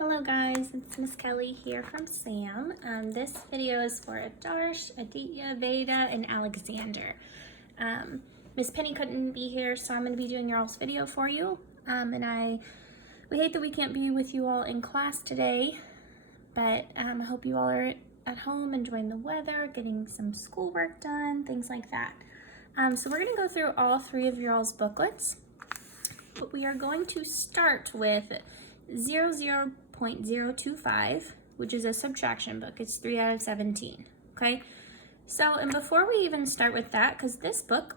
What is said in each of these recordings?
Hello guys, it's Miss Kelly here from Sam. This video is for Aadarsh, Aaditya, Vedha, and Alexander. Miss Penny couldn't be here, so I'm going to be doing your all's video for you. We hate that we can't be with you all in class today, but I hope you all are at home enjoying the weather, getting some schoolwork done, things like that. So we're going to go through all three of your all's booklets, but we are going to start with 00.025, which is a subtraction book. It's 3 out of 17, okay? So, and before we even start with that, because this book,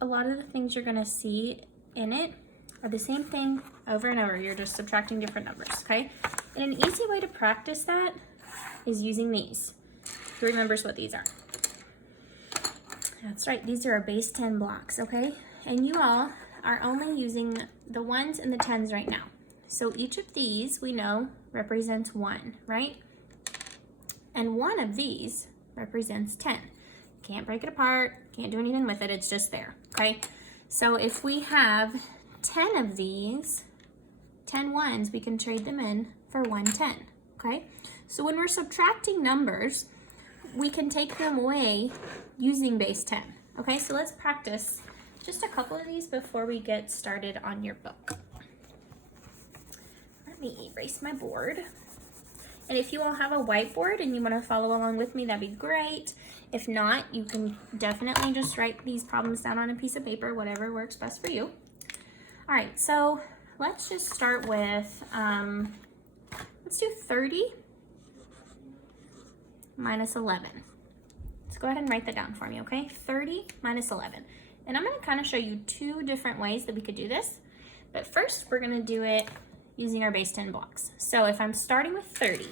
a lot of the things you're gonna see in it are the same thing over and over. You're just subtracting different numbers, okay? And an easy way to practice that is using these. Who remembers what these are? That's right, these are our base 10 blocks, okay? And you all are only using the ones and the tens right now. So each of these we know represents 1, right? And one of these represents 10. Can't break it apart, can't do anything with it, it's just there, okay? So if we have 10 of these, 10 ones, we can trade them in for 1 10, okay? So when we're subtracting numbers, we can take them away using base 10, okay? So let's practice just a couple of these before we get started on your book. Let me erase my board. And if you all have a whiteboard and you want to follow along with me, that'd be great. If not, you can definitely just write these problems down on a piece of paper, whatever works best for you. All right, so let's just start with, let's do 30 minus 11. Let's go ahead and write that down for me, okay? 30 minus 11. And I'm going to kind of show you two different ways that we could do this. But first, we're going to do it using our base 10 blocks. So if I'm starting with 30,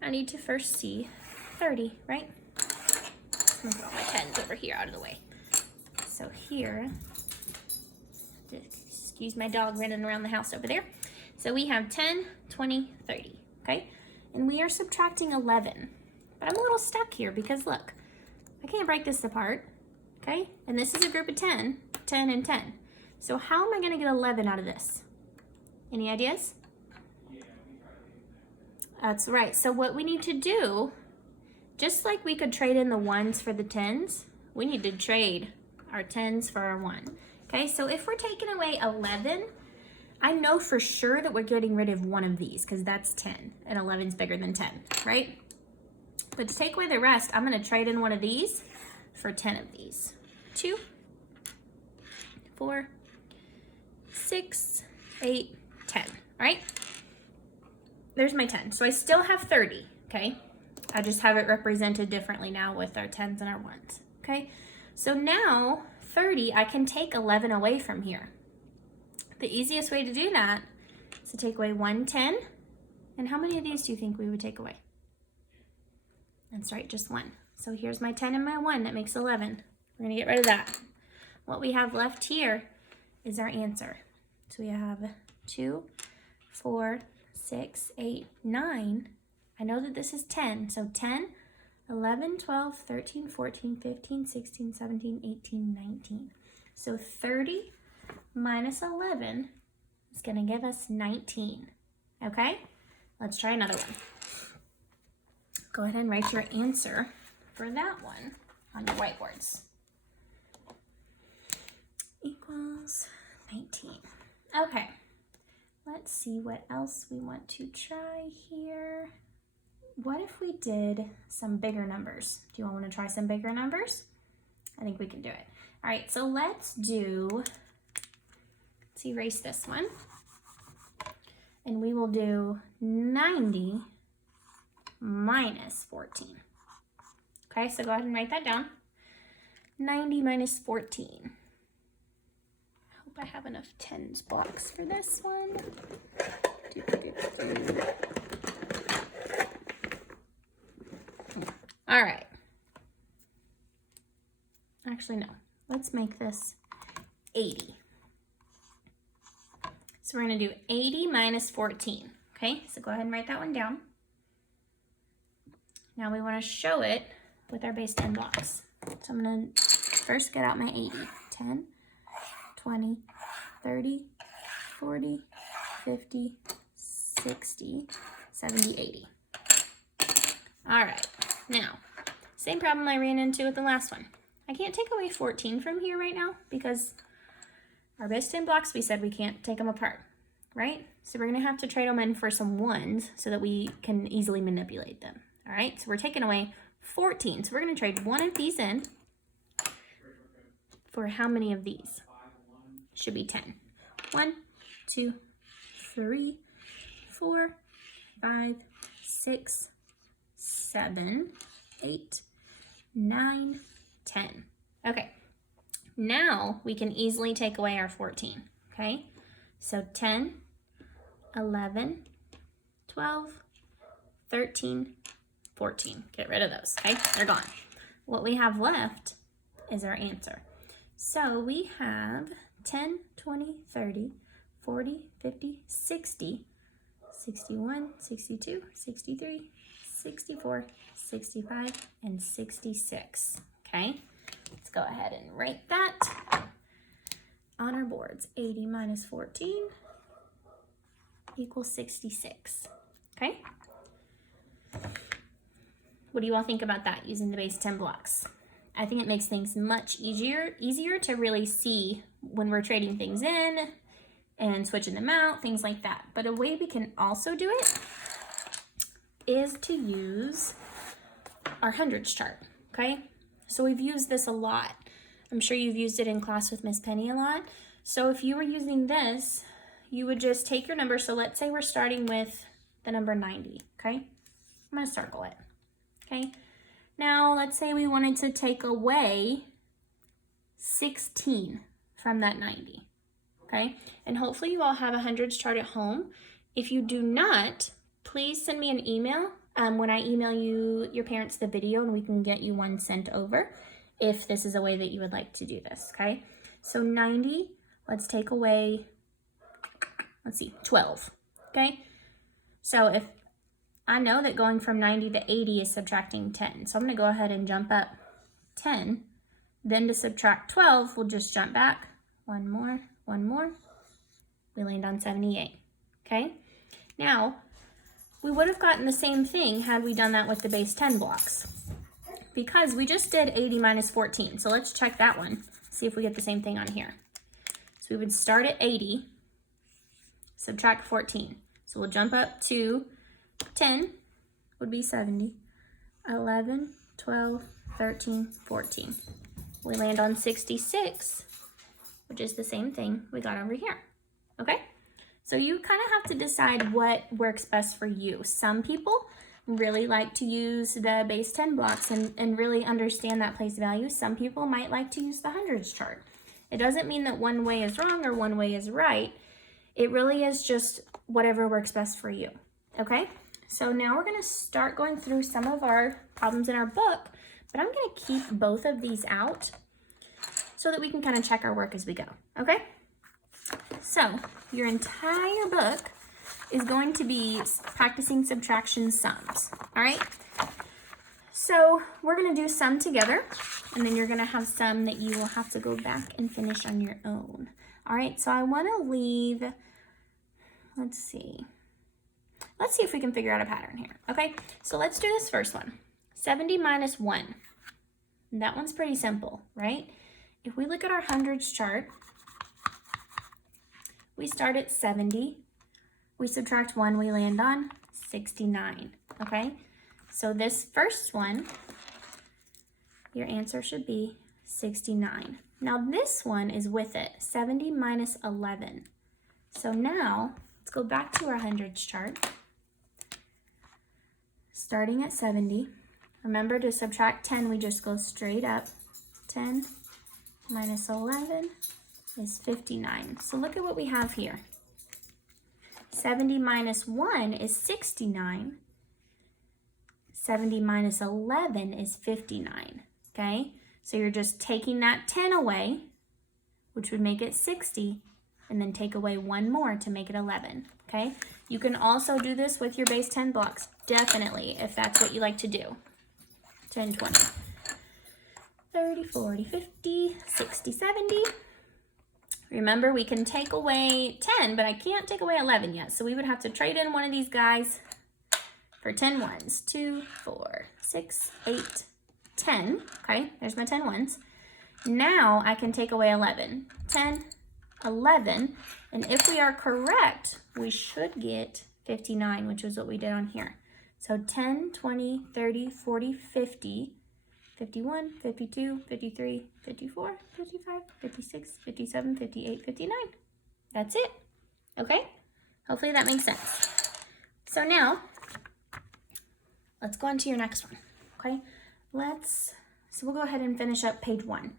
I need to first see 30, right? Move all my 10s over here out of the way. So here, excuse my dog running around the house over there. So we have 10, 20, 30, okay? And we are subtracting 11. But I'm a little stuck here because look, I can't break this apart, okay? And this is a group of 10, 10 and 10. So how am I gonna get 11 out of this? Any ideas? That's right. So what we need to do, just like we could trade in the ones for the tens, we need to trade our tens for our 1. Okay, so if we're taking away 11, I know for sure that we're getting rid of one of these because that's 10 and 11 is bigger than 10, right? But to take away the rest, I'm going to trade in one of these for 10 of these. 2, 4, 6, 8, 10, right? There's my 10. So I still have 30, okay? I just have it represented differently now with our 10s and our 1s, okay? So now 30, I can take 11 away from here. The easiest way to do that is to take away 1 10. And how many of these do you think we would take away? That's right, just 1. So here's my 10 and my 1, that makes 11. We're gonna get rid of that. What we have left here is our answer. So we have 2, 4, 6, 8, 9. I know that this is 10. So 10, 11, 12, 13, 14, 15, 16, 17, 18, 19. So 30 minus 11 is going to give us 19. Okay? Let's try another one. Go ahead and write your answer for that one on your whiteboards. Equals 19. Okay. Let's see what else we want to try here. What if we did some bigger numbers? Do you all want to try some bigger numbers? I think we can do it. All right, so let's erase this one. And we will do 90 minus 14. Okay, so go ahead and write that down. 90 minus 14. I have enough tens blocks for this one. All right. Actually, no. Let's make this 80. So we're going to do 80 minus 14. Okay, so go ahead and write that one down. Now we want to show it with our base 10 blocks. So I'm going to first get out my 80. 10, 20, 30, 40, 50, 60, 70, 80. All right, now, same problem I ran into with the last one. I can't take away 14 from here right now because our base 10 blocks, we said we can't take them apart, right? So we're gonna have to trade them in for some ones so that we can easily manipulate them. All right, so we're taking away 14. So we're gonna trade one of these in for how many of these? Should be 10. 1, 2, 3, 4, 5, 6, 7, 8, 9, 10. Okay, now we can easily take away our 14, okay? So 10, 11, 12, 13, 14. Get rid of those, okay? They're gone. What we have left is our answer. So we have 10, 20, 30, 40, 50, 60, 61, 62, 63, 64, 65, and 66, okay? Let's go ahead and write that on our boards. 80 minus 14 equals 66, okay? What do you all think about that using the base 10 blocks? I think it makes things much easier to really see when we're trading things in and switching them out, things like that. But a way we can also do it is to use our hundreds chart, okay? So we've used this a lot. I'm sure you've used it in class with Miss Penny a lot. So if you were using this, you would just take your number. So let's say we're starting with the number 90, okay? I'm gonna circle it, okay? Now let's say we wanted to take away 16 from that 90, okay? And hopefully you all have a hundreds chart at home. If you do not, please send me an email when I email you, your parents, the video, and we can get you one sent over if this is a way that you would like to do this, okay? So 90, let's take away, let's see, 12, okay? So if I know that going from 90 to 80 is subtracting 10, so I'm gonna go ahead and jump up 10. Then to subtract 12, we'll just jump back, one more. We land on 78, okay? Now, we would have gotten the same thing had we done that with the base 10 blocks because we just did 80 minus 14. So let's check that one, see if we get the same thing on here. So we would start at 80, subtract 14. So we'll jump up to 10 would be 70, 11, 12, 13, 14. We land on 66, which is the same thing we got over here, okay? So you kind of have to decide what works best for you. Some people really like to use the base 10 blocks and really understand that place value. Some people might like to use the hundreds chart. It doesn't mean that one way is wrong or one way is right. It really is just whatever works best for you, okay? So now we're gonna start going through some of our problems in our book, but I'm gonna keep both of these out so that we can kind of check our work as we go, okay? So your entire book is going to be practicing subtraction sums, all right? So we're gonna do some together, and then you're gonna have some that you will have to go back and finish on your own. All right, so I wanna leave, let's see if we can figure out a pattern here, okay? So let's do this first one, 70 minus 1. That one's pretty simple, right? If we look at our hundreds chart, we start at 70, we subtract 1, we land on 69, okay? So this first one, your answer should be 69. Now this one is with it, 70 minus 11. So now, let's go back to our hundreds chart. Starting at 70, remember to subtract 10, we just go straight up. 10 minus 11 is 59. So look at what we have here. 70 minus 1 is 69. 70 minus 11 is 59, okay? So you're just taking that 10 away, which would make it 60, and then take away one more to make it 11, okay? You can also do this with your base 10 blocks, definitely, if that's what you like to do. 10, 20, 30, 40, 50, 60, 70. Remember, we can take away 10, but I can't take away 11 yet. So we would have to trade in one of these guys for 10 ones. 2, 4, 6, 8, 10. Okay, there's my 10 ones. Now I can take away 11. 10, 11. And if we are correct, we should get 59, which is what we did on here. So 10, 20, 30, 40, 50, 51, 52, 53, 54, 55, 56, 57, 58, 59. That's it. Okay? Hopefully that makes sense. So now, let's go on to your next one. Okay? So we'll go ahead and finish up page 1.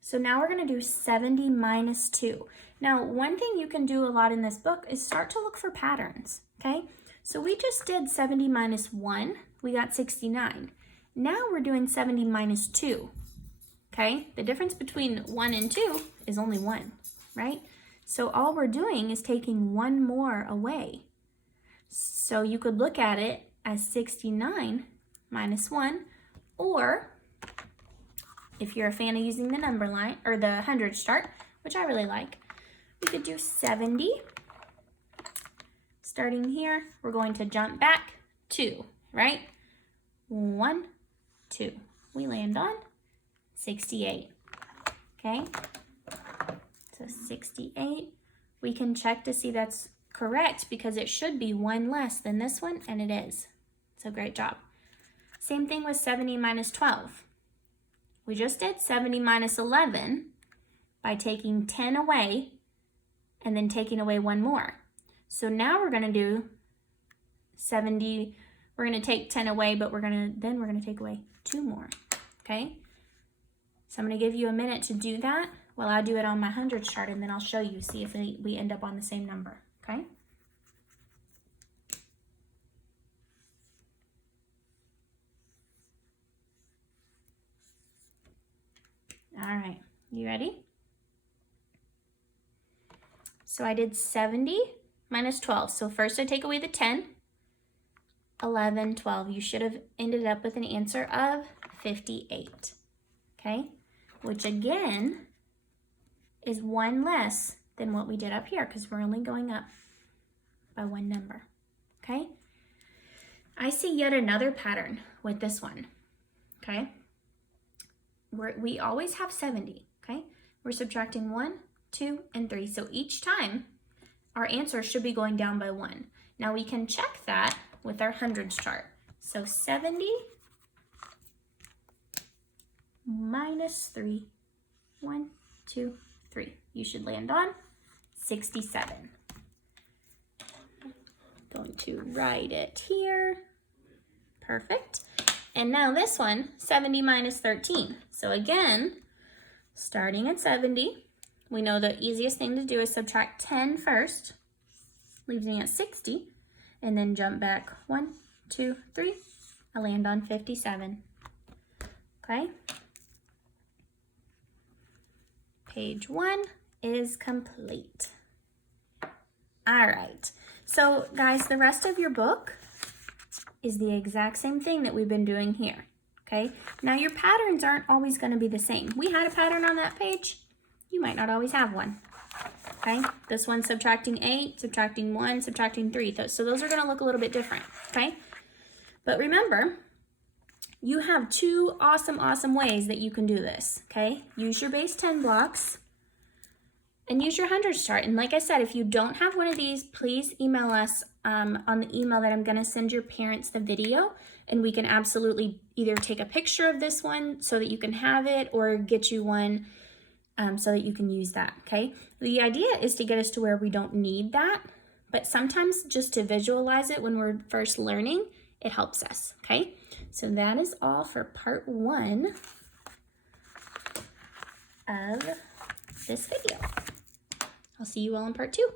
So now we're going to do 70 minus 2. Now, one thing you can do a lot in this book is start to look for patterns. Okay? So we just did 70 minus 1. We got 69. Now we're doing 70 minus 2, okay? The difference between 1 and 2 is only 1, right? So all we're doing is taking 1 more away. So you could look at it as 69 minus 1, or if you're a fan of using the number line, or the hundredths chart, which I really like, we could do 70. Starting here, we're going to jump back 2, right? 1, 2. We land on 68. Okay? So 68. We can check to see that's correct because it should be 1 less than this one, and it is. So great job. Same thing with 70 minus 12. We just did 70 minus 11 by taking 10 away and then taking away 1 more. So now we're going to do 70. We're going to take 10 away, but we're going to take away 2 more, okay? So I'm going to give you a minute to do that while I do it on my hundredths chart, and then I'll show you, see if we end up on the same number, okay? All right, you ready? So I did 70 minus 12. So first I take away the 10. 11, 12. You should have ended up with an answer of 58, okay? Which again is 1 less than what we did up here because we're only going up by 1 number, okay? I see yet another pattern with this one, okay? We always have 70, okay? We're subtracting 1, 2, and 3. So each time our answer should be going down by 1. Now we can check that with our hundreds chart. So 70 minus 3, 1, 2, 3. You should land on 67. Going to write it here. Perfect. And now this one, 70 minus 13. So again, starting at 70, we know the easiest thing to do is subtract 10 first, leaves me at 60. And then jump back 1, 2, 3. I land on 57. Okay. Page 1 is complete. All right. So guys, the rest of your book is the exact same thing that we've been doing here. Okay. Now your patterns aren't always going to be the same. We had a pattern on that page. You might not always have one. Okay, this one's subtracting 8, subtracting 1, subtracting 3. So those are going to look a little bit different, okay? But remember, you have 2 awesome ways that you can do this, okay? Use your base 10 blocks and use your hundreds chart. And like I said, if you don't have one of these, please email us on the email that I'm going to send your parents the video, and we can absolutely either take a picture of this one so that you can have it or get you one so that you can use that, okay? The idea is to get us to where we don't need that, but sometimes just to visualize it when we're first learning, it helps us, okay? So that is all for part 1 of this video. I'll see you all in part 2.